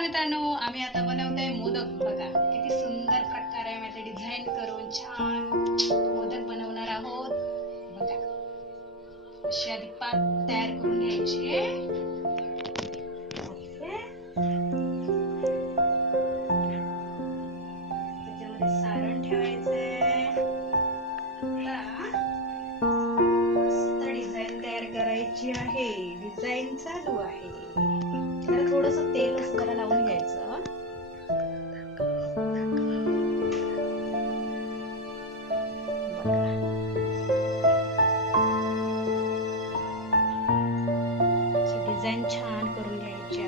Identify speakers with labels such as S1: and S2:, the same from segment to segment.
S1: मित्रांनो आम्ही आता बनवतोय मोदक. बघा किती सुंदर प्रकारे आहे माझे डिझाईन करून छान मोदक बनवणार आहोत. बघा अशी आधी पात तयार करून घ्यायची मस्त डिझाईन तयार करायची आहे. डिझाईन चालू आहे. बघा. अशी डिझाईन छान करून घ्यायची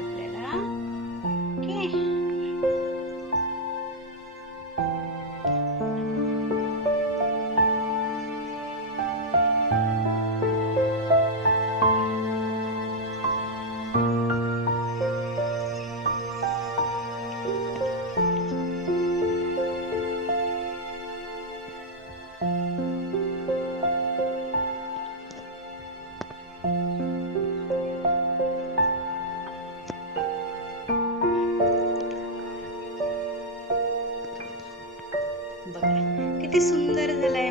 S1: बघा. किती सुंदर झालाय